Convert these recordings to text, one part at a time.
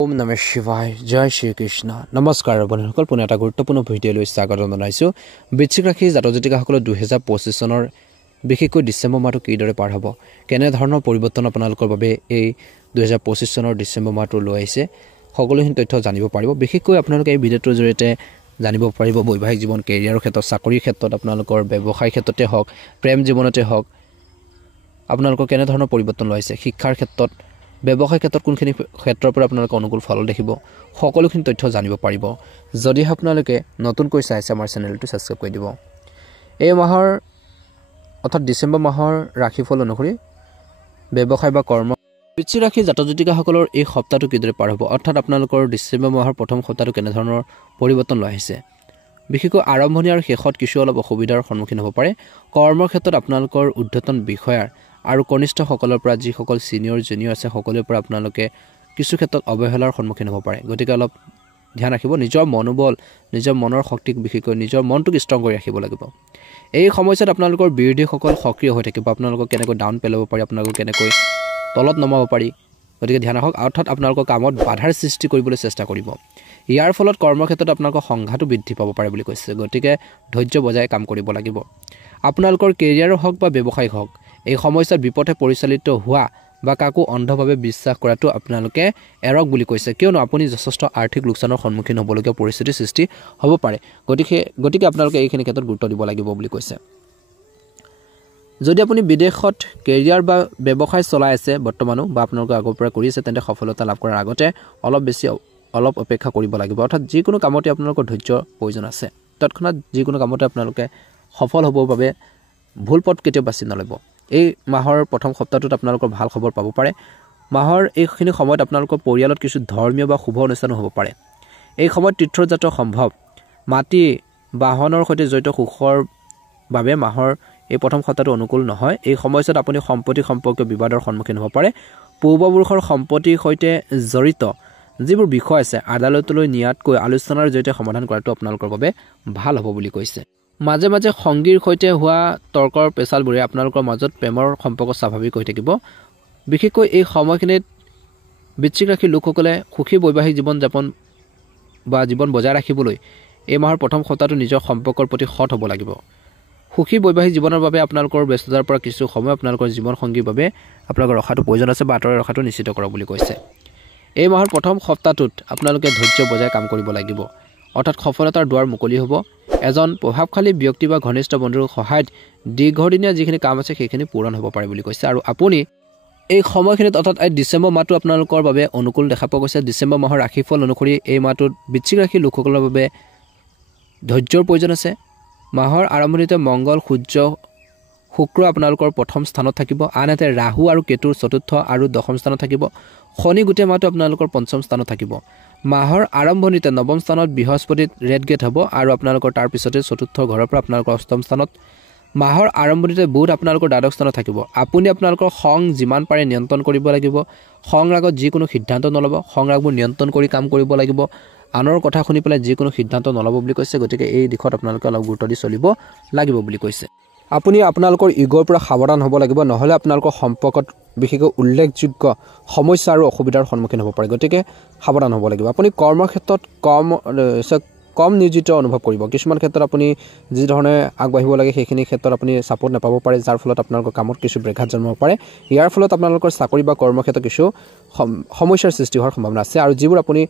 ওম নমঃ শিৱায় জয় শ্ৰীকৃষ্ণ নমস্কাৰ বন্ধুসকল পুনে এটা গুৰুত্বপূৰ্ণ ভিডিঅ'লৈ স্বাগতম জনাইছোঁ বৃশ্চিক ৰাশি জাতক জাতিকাসকলৰ 2025 চনৰ বিশেষকৈ ডিচেম্বৰ মাহটো কিদৰে পাৰ হ'ব কেনে ধৰণৰ পৰিৱৰ্তন আপোনালোকৰ বাবে এই 2025 চনৰ ডিচেম্বৰ মাহটো লৈ আহিছে সকলোখিনি তথ্য জানিব পাৰিব বিশেষকৈ আপোনালোকে এই ভিডিঅ'টোৰ জৰিয়তে জানিব পাৰিব বৈবাহিক জীৱন কেৰিয়াৰৰ ক্ষেত্ৰত চাকৰিৰ ক্ষেত্ৰত আপোনালোকৰ ব্যৱসায় ক্ষেত্ৰতে হওক প্ৰেম জীৱনতে হওক আপোনালোকৰ কেনে ধৰণৰ পৰিৱৰ্তন লৈ আহিছে শিক্ষাৰ ক্ষেত্ৰত ব্যৱসায় ক্ষেত্ৰত কোনখিনি ক্ষেত্ৰৰ পৰা আপোনালোকে অনুকূল ফল দেখিব সকলোখিনি তথ্য জানিব পাৰিব যদি আপোনালোকে নতুনকৈ চাইছে আমাৰ চেনেলটো সাবস্ক্ৰাইব কৰি দিব এই মাহৰ অৰ্থাৎ ডিসেম্বৰ মাহৰ ৰাশিফল অনুসৰি ব্যৱসায় বা কৰ্ম বৃশ্চিক ৰাশি জাতক জাতিকাসকলৰ এই সপ্তাহটো কিদৰে পাৰ হ'ব অৰ্থাৎ আপোনালোকৰ ডিসেম্বৰ মাহৰ প্ৰথম সপ্তাহটো কেনে ধৰণৰ পৰিৱৰ্তন লৈ আহিছে বিশেষকৈ আৰম্ভণি আৰু শেষত কিছু অলপ অসুবিধাৰ সন্মুখীন হ'ব পাৰে কৰ্মৰ ক্ষেত্ৰত আপোনালোকৰ উদ্ধতন বিষয়াৰ আৰু কনিষ্ঠসকলৰ পৰা যিসকল সিনিয়ৰ জুনিয়ৰ আছে সকলোৰে পৰা আপোনালোকে কিছু ক্ষেত্ৰত অৱহেলাৰ সন্মুখীন হ'ব পাৰে গতিকে অলপ ধ্যান ৰাখিব নিজৰ মনোবল নিজৰ মনৰ শক্তিক বিশেষকৈ নিজৰ মনটোক ষ্ট্ৰং কৰি ৰাখিব লাগিব এই সময়ছোৱাত আপোনালোকৰ বিৰোধীসকল সক্ৰিয় হৈ থাকিব আপোনালোকক কেনেকৈ ডাউন পেলাব পাৰি আপোনালোকক কেনেকৈ তলত নমাব পাৰি গতিকে ধ্যান ৰাখক অৰ্থাৎ আপোনালোকৰ কামত বাধাৰ সৃষ্টি কৰিবলৈ চেষ্টা কৰিব ইয়াৰ ফলত কৰ্মক্ষেত্ৰত আপোনালোকৰ সংঘাতো বৃদ্ধি পাব পাৰে বুলি কৈছে গতিকে ধৈৰ্য বজাই কাম কৰিব লাগিব আপোনালোকৰ কেৰিয়াৰ হওক বা ব্যৱসায়িক হওক এই সময়ছোৱাত বিপথে পৰিচালিত হোৱা বা কাকো অন্ধভাৱে বিশ্বাস কৰাটো আপোনালোকে এৰক বুলি কৈছে কিয়নো আপুনি যথেষ্ট আৰ্থিক লোকচানৰ সন্মুখীন হ'বলগীয়া পৰিস্থিতিৰ সৃষ্টি হ'ব পাৰে গতিকে আপোনালোকে এইখিনি ক্ষেত্ৰত গুৰুত্ব দিব লাগিব বুলি কৈছে যদি আপুনি বিদেশত কেৰিয়াৰ বা ব্যৱসায় চলাই আছে বৰ্তমানো বা আপোনালোকে আগৰ পৰা কৰি আছে তেন্তে সফলতা লাভ কৰাৰ আগতে অলপ অপেক্ষা কৰিব লাগিব অৰ্থাৎ যিকোনো কামতে আপোনালোকৰ ধৈৰ্যৰ প্ৰয়োজন আছে তৎক্ষণাত যিকোনো কামতে আপোনালোকে সফল হ'বৰ বাবে ভুল পথ কেতিয়াও বাছি নল'ব এই মাহৰ প্ৰথম সপ্তাহটোত আপোনালোকৰ ভাল খবৰ পাব পাৰে মাহৰ এইখিনি সময়ত আপোনালোকৰ পৰিয়ালত কিছু ধৰ্মীয় বা শুভ অনুষ্ঠান হ'ব পাৰে এই সময়ত তীৰ্থযাত্ৰা সম্ভৱ মাটি বাহনৰ সৈতে জড়িত সুখৰ বাবে মাহৰ এই প্ৰথম সপ্তাহটো অনুকূল নহয় এই সময়ছোৱাত আপুনি সম্পত্তি সম্পৰ্কীয় বিবাদৰ সন্মুখীন হ'ব পাৰে পূৰ্বপুৰুষৰ সম্পত্তিৰ সৈতে জড়িত যিবোৰ বিষয় আছে আদালতলৈ নিয়াতকৈ আলোচনাৰ জৰিয়তে সমাধান কৰাটো আপোনালোকৰ বাবে ভাল হ'ব বুলি কৈছে মাজে মাজে সংগীৰ সৈতে হোৱা তৰ্কৰ পেচালবোৰে আপোনালোকৰ মাজত প্ৰেমৰ সম্পৰ্ক স্বাভাৱিক হৈ থাকিব বিশেষকৈ এই সময়খিনিত বৃশ্চিক ৰাশিৰ লোকসকলে সুখী বৈবাহিক জীৱন বজাই ৰাখিবলৈ এই মাহৰ প্ৰথম সপ্তাহটো নিজৰ সম্পৰ্কৰ প্ৰতি সৎ হ'ব লাগিব সুখী বৈবাহিক জীৱনৰ বাবে আপোনালোকৰ ব্যস্ততাৰ পৰা কিছু সময় আপোনালোকৰ জীৱন সংগীৰ বাবে আপোনালোকৰ ৰখাটো প্ৰয়োজন আছে বা আঁতৰাই ৰখাটো নিশ্চিত কৰক বুলি কৈছে এই মাহৰ প্ৰথম সপ্তাহটোত আপোনালোকে ধৈৰ্য বজাই কাম কৰিব লাগিব অৰ্থাৎ সফলতাৰ দুৱাৰ মুকলি হ'ব এজন প্ৰভাৱশালী ব্যক্তি বা ঘনিষ্ঠ বন্ধুৰ সহায়ত দীৰ্ঘদিনীয়া যিখিনি কাম আছে সেইখিনি পূৰণ হ'ব পাৰে বুলি কৈছে আৰু আপুনি এই সময়খিনিত অৰ্থাৎ এই ডিসেম্বৰ মাহটো আপোনালোকৰ বাবে অনুকূল দেখা পোৱা গৈছে ডিসেম্বৰ মাহৰ ৰাশিফল অনুসৰি এই মাহটোত বৃশ্চিক ৰাশিৰ লোকসকলৰ বাবে ধৈৰ্যৰ প্ৰয়োজন আছে মাহৰ আৰম্ভণিতে মংগল সূৰ্য শুক্ৰ আপোনালোকৰ প্ৰথম স্থানত থাকিব আনহাতে ৰাহু আৰু কেতুৰ চতুৰ্থ আৰু দশম স্থানত থাকিব শনি গোটেই মাহটো আপোনালোকৰ পঞ্চম স্থানত থাকিব মাহৰ আৰম্ভণিতে নৱম স্থানত বৃহস্পতিত ৰেড গেট হ'ব আৰু আপোনালোকৰ তাৰ পিছতে চতুৰ্থ ঘৰৰ পৰা আপোনালোকৰ অষ্টম স্থানত মাহৰ আৰম্ভণিতে বুধ আপোনালোকৰ দ্বাদশ স্থানত থাকিব আপুনি আপোনালোকৰ খং যিমান পাৰে নিয়ন্ত্ৰণ কৰিব লাগিব খং ৰাগত যিকোনো সিদ্ধান্ত নল'ব খং ৰাগবোৰ নিয়ন্ত্ৰণ কৰি কাম কৰিব লাগিব আনৰ কথা শুনি পেলাই যিকোনো সিদ্ধান্ত নল'ব বুলি কৈছে গতিকে এই দিশত আপোনালোকে অলপ গুৰুত্ব দি চলিব লাগিব বুলি কৈছে আপুনি আপোনালোকৰ ইগ'ৰ পৰা সাৱধান হ'ব লাগিব নহ'লে আপোনালোকৰ সম্পৰ্কত বিশেষকৈ উল্লেখযোগ্য সমস্যা আৰু অসুবিধাৰ সন্মুখীন হ'ব পাৰে গতিকে সাৱধান হ'ব লাগিব আপুনি কৰ্মক্ষেত্ৰত কম নিয়োজিত অনুভৱ কৰিব কিছুমান ক্ষেত্ৰত আপুনি যি ধৰণে আগবাঢ়িব লাগে সেইখিনি ক্ষেত্ৰত আপুনি ছাপোৰ্ট নাপাব পাৰে যাৰ ফলত আপোনালোকৰ কামত কিছু ব্যাঘাত জন্মাব পাৰে ইয়াৰ ফলত আপোনালোকৰ চাকৰি বা কৰ্মক্ষেত্ৰত কিছু সমস্যাৰ সৃষ্টি হোৱাৰ সম্ভাৱনা আছে আৰু যিবোৰ আপুনি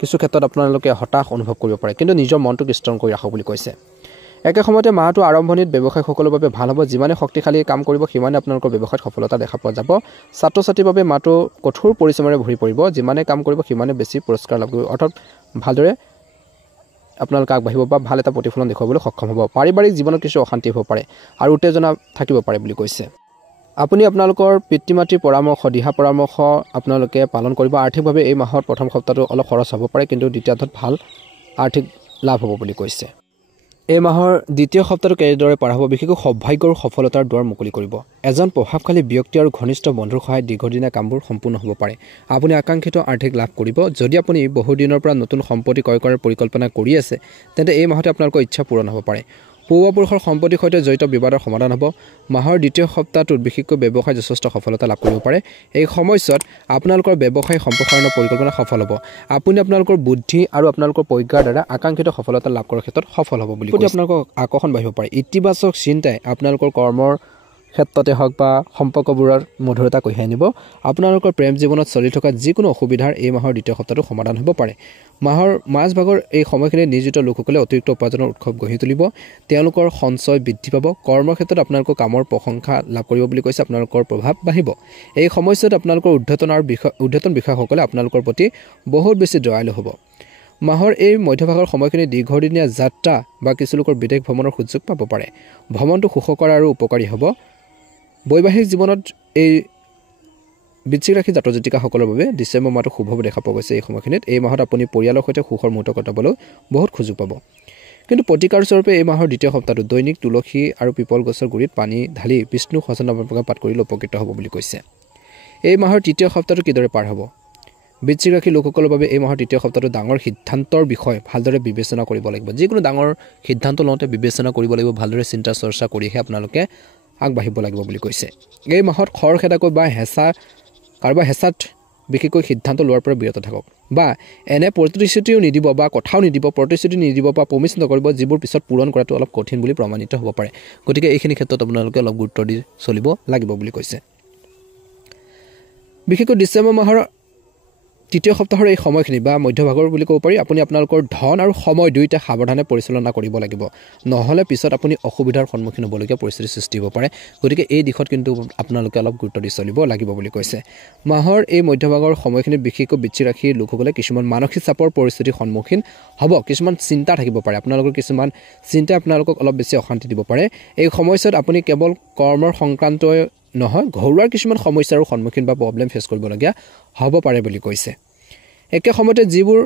কিছু ক্ষেত্ৰত আপোনালোকে হতাশ অনুভৱ কৰিব পাৰে কিন্তু নিজৰ মনটোক ষ্ট্ৰং কৰি ৰাখক বুলি কৈছে একে সময়তে মাহটো আৰম্ভণিত ব্যৱসায়ীসকলৰ বাবে ভাল হ'ব যিমানে শক্তিশালী কাম কৰিব সিমানে আপোনালোকৰ ব্যৱসায়ত সফলতা দেখা পোৱা যাব ছাত্ৰ ছাত্ৰীৰ বাবে মাহটো কঠোৰ পৰিশ্ৰমেৰে ভৰি পৰিব যিমানে কাম কৰিব সিমানে বেছি পুৰস্কাৰ লাভ কৰিব অৰ্থাৎ ভালদৰে আপোনালোকে আগবাঢ়িব বা ভাল এটা প্ৰতিফলন দেখুৱাবলৈ সক্ষম হ'ব পাৰিবাৰিক জীৱনত কিছু অশান্তি হ'ব পাৰে আৰু উত্তেজনা থাকিব পাৰে বুলি কৈছে আপুনি আপোনালোকৰ পিতৃ মাতৃৰ পৰামৰ্শ দিহা পৰামৰ্শ আপোনালোকে পালন কৰিব আৰ্থিকভাৱে এই মাহৰ প্ৰথম সপ্তাহটো অলপ খৰচ হ'ব পাৰে কিন্তু দ্বিতীয়াৰ্ধত ভাল আৰ্থিক লাভ হ'ব বুলি কৈছে এই মাহৰ দ্বিতীয় সপ্তাহটো কেনেদৰে পাৰ হ'ব বিশেষকৈ সৌভাগ্য আৰু সফলতাৰ দুৱাৰ মুকলি কৰিব এজন প্ৰভাৱশালী ব্যক্তি আৰু ঘনিষ্ঠ বন্ধুৰ সহায়ত দীৰ্ঘদিনীয়া কামবোৰ সম্পূৰ্ণ হ'ব পাৰে আপুনি আকাংক্ষিত আৰ্থিক লাভ কৰিব যদি আপুনি বহুদিনৰ পৰা নতুন সম্পত্তি ক্ৰয় কৰাৰ পৰিকল্পনা কৰি আছে তেন্তে এই মাহতে আপোনালোকৰ ইচ্ছা পূৰণ হ'ব পাৰে পূৰ্বপুৰুষৰ সম্পত্তিৰ সৈতে জড়িত বিবাদৰ সমাধান হ'ব। মাহৰ দ্বিতীয় সপ্তাহটোত বিশেষকৈ ব্যৱসায় যথেষ্ট সফলতা লাভ কৰিব পাৰে। এই সময়ছোৱাত আপোনালোকৰ ব্যৱসায় সম্প্ৰসাৰণৰ পৰিকল্পনা সফল হ'ব। আপুনি আপোনালোকৰ বুদ্ধি আৰু আপোনালোকৰ প্ৰজ্ঞাৰ দ্বাৰা আকাংক্ষিত সফলতা লাভ কৰাৰ ক্ষেত্ৰত সফল হ'ব বুলি আপোনালোকৰ আকৰ্ষণ বাঢ়িব পাৰে। ইতিবাচক চিন্তাই আপোনালোকৰ কৰ্মৰ ক্ষেত্ৰতে হওক বা সম্পৰ্কবোৰৰ মধুৰতা কঢ়িয়াই আনিব। আপোনালোকৰ প্ৰেম জীৱনত চলি থকা যিকোনো অসুবিধাৰ এই মাহৰ দ্বিতীয় সপ্তাহটো সমাধান হ'ব পাৰে। মাহৰ মাজভাগৰ এই সময়খিনিত নিয়োজিত লোকসকলে অতিৰিক্ত উপাৰ্জনৰ উৎসৱ গঢ়ি তুলিব। তেওঁলোকৰ সঞ্চয় বৃদ্ধি পাব। কৰ্মক্ষেত্ৰত আপোনালোকৰ কামৰ প্ৰশংসা লাভ কৰিব বুলি কৈছে। আপোনালোকৰ প্ৰভাৱ বাঢ়িব। এই সময়ছোৱাত আপোনালোকৰ ঊৰ্ধ্বতন বিষয়াসকলে আপোনালোকৰ প্ৰতি বহুত বেছি দয়ালু হ'ব। মাহৰ এই মধ্যভাগৰ সময়খিনি দীৰ্ঘদিনীয়া যাত্ৰা বা কিছু লোকৰ বিদেশ ভ্ৰমণৰ সুযোগ পাব পাৰে। ভ্ৰমণটো সুখকৰ আৰু উপকাৰী হ'ব। বৈবাহিক জীৱনত এই বৃশ্চিক ৰাশি জাতক জাতিকাসকলৰ বাবে ডিচেম্বৰ মাহটো শুভ দেখা পোৱা গৈছে। এই সময়খিনিত এই মাহত আপুনি পৰিয়ালৰ সৈতে সুখৰ মুহূৰ্ত কটাবলৈ বহুত সুযোগ পাব। কিন্তু প্ৰতিকাৰস্বৰূপে এই মাহৰ দ্বিতীয় সপ্তাহটো দৈনিক তুলসী আৰু পিপল গছৰ গুৰিত পানী ঢালি বিষ্ণু সহস্ৰনাম পাঠ কৰিলে উপকৃত হ'ব বুলি কৈছে। এই মাহৰ তৃতীয় সপ্তাহটো কিদৰে পাৰ হ'ব? বৃশ্চিক ৰাশি লোকসকলৰ বাবে এই মাহৰ তৃতীয় সপ্তাহটো ডাঙৰ সিদ্ধান্তৰ বিষয় ভালদৰে বিবেচনা কৰিব লাগিব। যিকোনো ডাঙৰ সিদ্ধান্ত লওঁতে বিবেচনা কৰিব লাগিব। ভালদৰে চিন্তা চৰ্চা কৰিহে আপোনালোকে আগবাঢ়িব লাগিব বুলি কৈছে। এই মাহত খৰখেদাকৈ বা কাৰোবাৰ হেঁচাত বিশেষকৈ সিদ্ধান্ত লোৱাৰ পৰা বিৰত থাকক বা এনে প্ৰতিশ্ৰুতিও নিদিব বা কথাও নিদিব, প্ৰতিশ্ৰুতি নিদিব বা প্ৰমিছ নকৰিব যিবোৰ পিছত পূৰণ কৰাটো অলপ কঠিন বুলি প্ৰমাণিত হ'ব পাৰে। গতিকে এইখিনি ক্ষেত্ৰত আপোনালোকে অলপ গুৰুত্ব দি চলিব লাগিব বুলি কৈছে। বিশেষকৈ ডিচেম্বৰ মাহৰ তৃতীয় সপ্তাহৰ এই সময়খিনি বা মধ্যভাগৰ বুলি ক'ব পাৰি, আপুনি আপোনালোকৰ ধন আৰু সময় দুয়োটা সাৱধানে পৰিচালনা কৰিব লাগিব। নহ'লে পিছত আপুনি অসুবিধাৰ সন্মুখীন হ'বলগীয়া পৰিস্থিতিৰ সৃষ্টি হ'ব পাৰে। গতিকে এই দিশত কিন্তু আপোনালোকে অলপ গুৰুত্ব দি চলিব লাগিব বুলি কৈছে। মাহৰ এই মধ্যভাগৰ সময়খিনিত বিশেষকৈ বৃশ্চিক ৰাশিৰ লোকসকলে কিছুমান মানসিক চাপৰ পৰিস্থিতিৰ সন্মুখীন হ'ব। কিছুমান চিন্তা থাকিব পাৰে। আপোনালোকৰ কিছুমান চিন্তাই আপোনালোকক অলপ বেছি অশান্তি দিব পাৰে। এই সময়ছোৱাত আপুনি কেৱল কৰ্মৰ সংক্ৰান্তই নহয়, ঘৰুৱাৰ কিছুমান সমস্যাৰো সন্মুখীন বা প্ৰব্লেম ফেচ কৰিবলগীয়া হ'ব পাৰে বুলি কৈছে। একে সময়তে যিবোৰ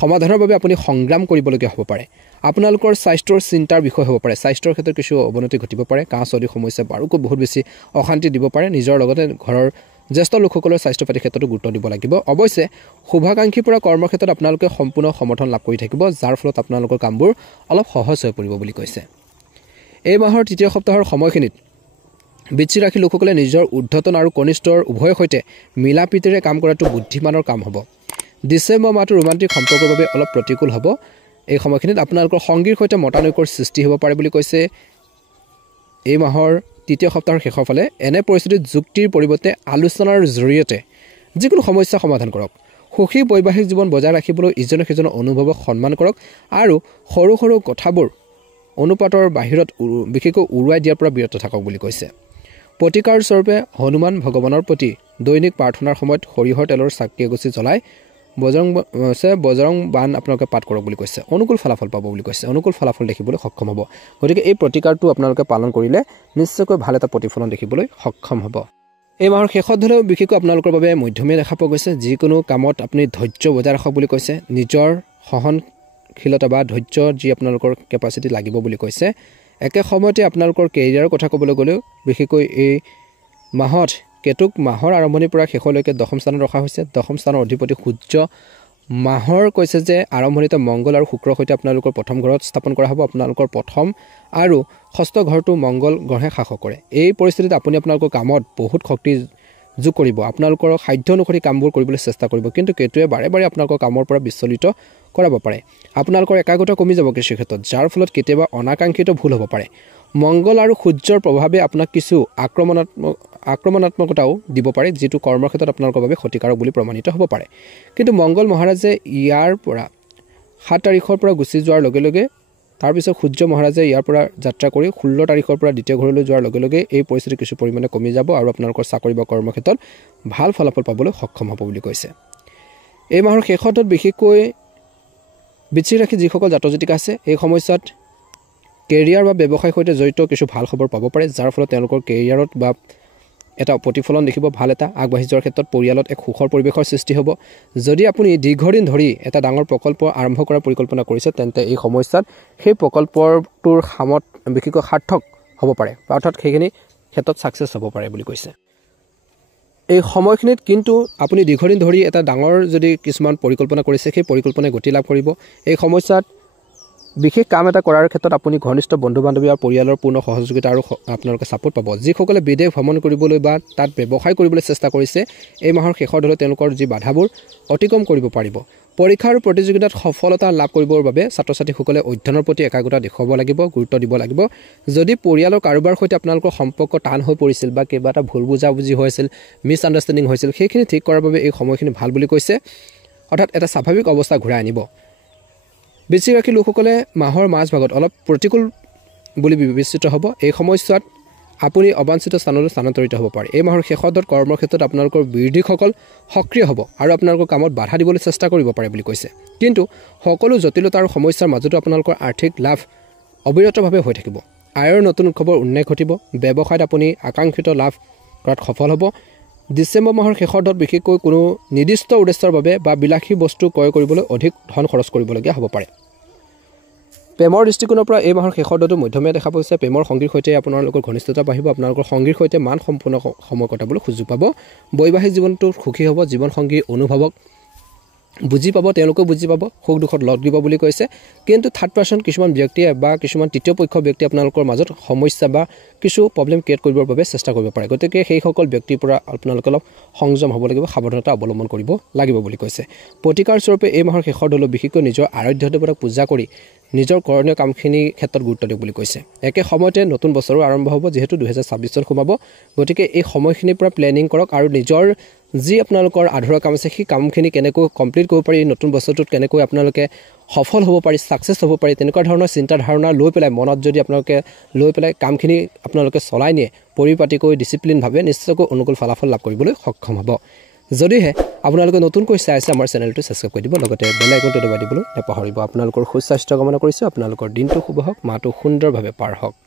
সমাধানৰ বাবে আপুনি সংগ্ৰাম কৰিবলগীয়া হ'ব পাৰে। আপোনালোকৰ স্বাস্থ্যৰ চিন্তাৰ বিষয় হ'ব পাৰে। স্বাস্থ্যৰ ক্ষেত্ৰত কিছু অৱনতি ঘটিব পাৰে। কাহ চৰ্দি সমস্যা বাৰুকৈ বহুত বেছি অশান্তি দিব পাৰে। নিজৰ লগতে ঘৰৰ জ্যেষ্ঠ লোকসকলৰ স্বাস্থ্য পাতিৰ ক্ষেত্ৰতো গুৰুত্ব দিব লাগিব। অৱশ্যে শুভাকাংক্ষীৰ পৰা কৰ্মক্ষেত্ৰত আপোনালোকে সম্পূৰ্ণ সমৰ্থন লাভ কৰি থাকিব, যাৰ ফলত আপোনালোকৰ কামবোৰ অলপ সহজ হৈ পৰিব বুলি কৈছে। এই মাহৰ তৃতীয় সপ্তাহৰ সময়খিনিত বৃশ্চিক ৰাশি লোকসকলে নিজৰ ঊৰ্ধ্বতন আৰু কনিষ্ঠৰ উভয়ৰ সৈতে মিলা প্ৰীতিৰে কাম কৰাটো বুদ্ধিমানৰ কাম হ'ব। ডিচেম্বৰ মাহটো ৰোমান্টিক সম্পৰ্কৰ বাবে অলপ প্ৰতিকূল হ'ব। এই সময়খিনিত আপোনালোকৰ সংগীৰ সৈতে মতানৈক্যৰ সৃষ্টি হ'ব পাৰে বুলি কৈছে। এই মাহৰ তৃতীয় সপ্তাহৰ শেষৰ ফালে এনে পৰিস্থিতিত যুক্তিৰ পৰিৱৰ্তে আলোচনাৰ জৰিয়তে যিকোনো সমস্যা সমাধান কৰক। সুখী বৈবাহিক জীৱন বজাই ৰাখিবলৈ ইজনে সিজনৰ অনুভৱক সন্মান কৰক আৰু সৰু সৰু কথাবোৰ অনুপাতৰ বাহিৰত বিশেষকৈ উৰুৱাই দিয়াৰ পৰা বিৰত থাকক বুলি কৈছে। প্ৰতিকাৰ স্বৰূপে হনুমান ভগৱানৰ প্ৰতি দৈনিক প্ৰাৰ্থনাৰ সময়ত সৰিয়হৰ তেলৰ চাকি এগছি জ্বলাই বজৰং বান আপোনালোকে পাঠ কৰক বুলি কৈছে। অনুকূল ফলাফল পাব বুলি কৈছে। অনুকূল ফলাফল দেখিবলৈ সক্ষম হ'ব। গতিকে এই প্ৰতিকাৰটো আপোনালোকে পালন কৰিলে নিশ্চয়কৈ ভাল এটা প্ৰতিফলন দেখিবলৈ সক্ষম হ'ব। এই মাহৰ শেষত হ'লেও বিশেষকৈ আপোনালোকৰ বাবে মধ্যমীয়া দেখা পোৱা গৈছে। যিকোনো কামত আপুনি ধৈৰ্য বজাই ৰাখক বুলি কৈছে। নিজৰ সহনশীলতা বা ধৈৰ্য যি আপোনালোকৰ কেপাচিটি লাগিব বুলি কৈছে। একে সময়তে আপোনালোকৰ কেৰিয়াৰৰ কথা ক'বলৈ গ'লেও বিশেষকৈ এই মাহত কেতুক মাহৰ আৰম্ভণিৰ পৰা শেষলৈকে দশম স্থানত ৰখা হৈছে। দশম স্থানৰ অধিপতি সূৰ্য মাহৰ কৈছে যে আৰম্ভণিতে মংগল আৰু শুক্ৰৰ সৈতে আপোনালোকৰ প্ৰথম ঘৰত স্থাপন কৰা হ'ব। আপোনালোকৰ প্ৰথম আৰু ষষ্ঠ ঘৰটো মংগল গ্ৰহে শাসক কৰে। এই পৰিস্থিতিত আপুনি আপোনালোকৰ কামত বহুত শক্তি যোগ কৰিব। আপোনালোকৰ সাধ্য অনুসৰি কামবোৰ কৰিবলৈ চেষ্টা কৰিব। কিন্তু কেতুৱে বাৰে বাৰে আপোনালোকৰ কামৰ পৰা বিচলিত কৰাব পাৰে। আপোনালোকৰ একাগ্ৰতা কমি যাব কিছু ক্ষেত্ৰত, যাৰ ফলত কেতিয়াবা অনাকাংক্ষিত ভুল হ'ব পাৰে। মংগল আৰু সূৰ্যৰ প্ৰভাৱে আপোনাক কিছু আক্ৰমণাত্মকতাও দিব পাৰে, যিটো কৰ্মৰ ক্ষেত্ৰত আপোনালোকৰ বাবে ক্ষতিকাৰক বুলি প্ৰমাণিত হ'ব পাৰে। কিন্তু মংগল মহাৰাজে ইয়াৰ পৰা 7 তাৰিখৰ পৰা গুচি যোৱাৰ লগে লগে তাৰপিছত সূৰ্য মহাৰাজে ইয়াৰ পৰা যাত্ৰা কৰি 16 তাৰিখৰ পৰা দ্বিতীয় ঘৰলৈ যোৱাৰ লগে লগে এই পৰিস্থিতি কিছু পৰিমাণে কমি যাব আৰু আপোনালোকৰ চাকৰি বা কৰ্মক্ষেত্ৰত ভাল ফলাফল পাবলৈ সক্ষম হ'ব বুলি কৈছে। এই মাহৰ শেষত বিশেষকৈ বৃশ্চিক ৰাশি যিসকল জাতক জাতিকা আছে, এই সময়ছোৱাত কেৰিয়াৰ বা ব্যৱসায়ৰ সৈতে জড়িত কিছু ভাল খবৰ পাব পাৰে, যাৰ ফলত তেওঁলোকৰ কেৰিয়াৰত বা এটা প্ৰতিফলন দেখিব। ভাল এটা আগবাঢ়ি যোৱাৰ ক্ষেত্ৰত পৰিয়ালত এক সুখৰ পৰিৱেশৰ সৃষ্টি হ'ব। যদি আপুনি দীৰ্ঘদিন ধৰি এটা ডাঙৰ প্ৰকল্প আৰম্ভ কৰাৰ পৰিকল্পনা কৰিছে, তেন্তে এই সময়ছোৱাত সেই প্ৰকল্পটোৰ বিশেষকৈ সাৰ্থক হ'ব পাৰে, অৰ্থাৎ সেইখিনি ক্ষেত্ৰত ছাকচেছ হ'ব পাৰে বুলি কৈছে। এই সময়খিনিত কিন্তু আপুনি দীৰ্ঘদিন ধৰি এটা ডাঙৰ যদি কিছুমান পৰিকল্পনা কৰিছে, সেই পৰিকল্পনাই গতি লাভ কৰিব। এই সময়ছোৱাত বিশেষ কাম এটা কৰাৰ ক্ষেত্ৰত আপুনি ঘনিষ্ঠ বন্ধু বান্ধৱী আৰু পৰিয়ালৰ পূৰ্ণ সহযোগিতা আৰু আপোনালোকে ছাপোৰ্ট পাব যিসকলে বিদেশ ভ্ৰমণ কৰিবলৈ বা তাত ব্যৱসায় কৰিবলৈ চেষ্টা কৰিছে এই মাহৰ শেষৰ ধৰি তেওঁলোকৰ যি বাধাবোৰ অতিক্ৰম কৰিব পাৰিব পৰীক্ষা আৰু প্ৰতিযোগিতাত সফলতা লাভ কৰিবৰ বাবে ছাত্ৰ ছাত্ৰীসকলে অধ্যয়নৰ প্ৰতি একাগ্ৰতা দেখুৱাব লাগিব গুৰুত্ব দিব লাগিব যদি পৰিয়ালৰ কাৰোবাৰ সৈতে আপোনালোকৰ সম্পৰ্ক টান হৈ পৰিছিল বা কিবা এটা ভুল বুজাবুজি হৈছিল মিছ আণ্ডাৰষ্টেণ্ডিং হৈছিল সেইখিনি ঠিক কৰাৰ বাবে এই সময়খিনি ভাল বুলি কৈছে অৰ্থাৎ এটা স্বাভাৱিক অৱস্থা ঘূৰাই আনিব বৃশ্চিক ৰাশিৰ লোকসকলে মাহৰ মাজভাগত অলপ প্ৰতিকূল বুলি বিবেচিত হ'ব এই সময়ছোৱাত আপুনি অবাঞ্ছিত স্থানলৈ স্থানান্তৰিত হ'ব পাৰে এই মাহৰ শেষত কৰ্মৰ ক্ষেত্ৰত আপোনালোকৰ বিৰোধীসকল সক্ৰিয় হ'ব আৰু আপোনালোকৰ কামত বাধা দিবলৈ চেষ্টা কৰিব পাৰে বুলি কৈছে কিন্তু সকলো জটিলতা আৰু সমস্যাৰ মাজতো আপোনালোকৰ আৰ্থিক লাভ অবিৰতভাৱে হৈ থাকিব আয়ৰ নতুন উৎসৱৰ উন্নতি ঘটিব ব্যৱসায়ত আপুনি আকাংক্ষিত লাভ কৰাত সফল হ'ব ডিচেম্বৰ মাহৰ শেষৰ বিশেষকৈ কোনো নিৰ্দিষ্ট উদ্দেশ্যৰ বাবে বা বিলাসী বস্তু ক্ৰয় কৰিবলৈ অধিক ধন খৰচ কৰিবলগীয়া হ'ব পাৰে প্ৰেমৰ দৃষ্টিকোণৰ পৰা এই মাহৰ শেষৰ মধ্যমীয়া দেখা গৈছে প্ৰেমৰ সংগীৰ সৈতে আপোনালোকৰ ঘনিষ্ঠতা বাঢ়িব আপোনালোকৰ সংগীৰ সৈতে মান সম্পূৰ্ণ সময় কটাবলৈ সুযোগ পাব বৈবাহিক জীৱনটো সুখী হ'ব জীৱন সংগী অনুভৱক বুজি পাব তেওঁলোকেও বুজি পাব সুখ দুখত লগ দিব বুলি কৈছে কিন্তু থাৰ্ড পাৰ্চন কিছুমান ব্যক্তি বা কিছুমান তৃতীয় পক্ষ ব্যক্তি আপোনালোকৰ মাজত সমস্যা বা কিছু প্ৰব্লেম ক্ৰিয়েট কৰিবৰ বাবে চেষ্টা কৰিব পাৰে গতিকে সেইসকল ব্যক্তিৰ পৰা আপোনালোকে অলপ সংযম হ'ব লাগিব সাৱধানতা অৱলম্বন কৰিব লাগিব বুলি কৈছে প্ৰতিকাৰ স্বৰূপে এই মাহৰ শেষৰ বিশেষকৈ নিজৰ আৰাধ্য দেৱতাক পূজা কৰি নিজৰ কৰণীয় কামখিনিৰ ক্ষেত্ৰত গুৰুত্ব দিয়ক বুলি কৈছে একে সময়তে নতুন বছৰো আৰম্ভ হ'ব যেহেতু 2026 চন সোমাব গতিকে এই সময়খিনিৰ পৰা প্লেনিং কৰক আৰু নিজৰ যি আপোনালোকৰ আধৰুৱা কাম আছে সেই কামখিনি কেনেকৈ কমপ্লিট কৰিব পাৰি নতুন বছৰটোত কেনেকৈ আপোনালোকে সফল হ'ব পাৰি সাকসেছ হ'ব পাৰি তেনেকুৱা ধৰণৰ চিন্তা ধাৰণা লৈ পেলাই মনত যদি আপোনালোকে লৈ পেলাই কামখিনি আপোনালোকে চলাই নিয়ে পৰিপাটিকৈ ডিসিপ্লিনভাৱে নিশ্চয়কৈ অনুকূল ফলাফল লাভ কৰিবলৈ সক্ষম হ'ব যদিহে আপোনালোকে নতুনকৈ চাই আছে আমাৰ চেনেলটো সাবস্ক্ৰাইব কৰি দিব লগতে বেল আইকনটো দবাই দিবলৈ নাপাহৰিব আপোনালোকৰ সুস্বাস্থ্য কামনা কৰিছো আপোনালোকৰ দিনটো শুভ হওক মাহটো সুন্দৰভাৱে পাৰ হওক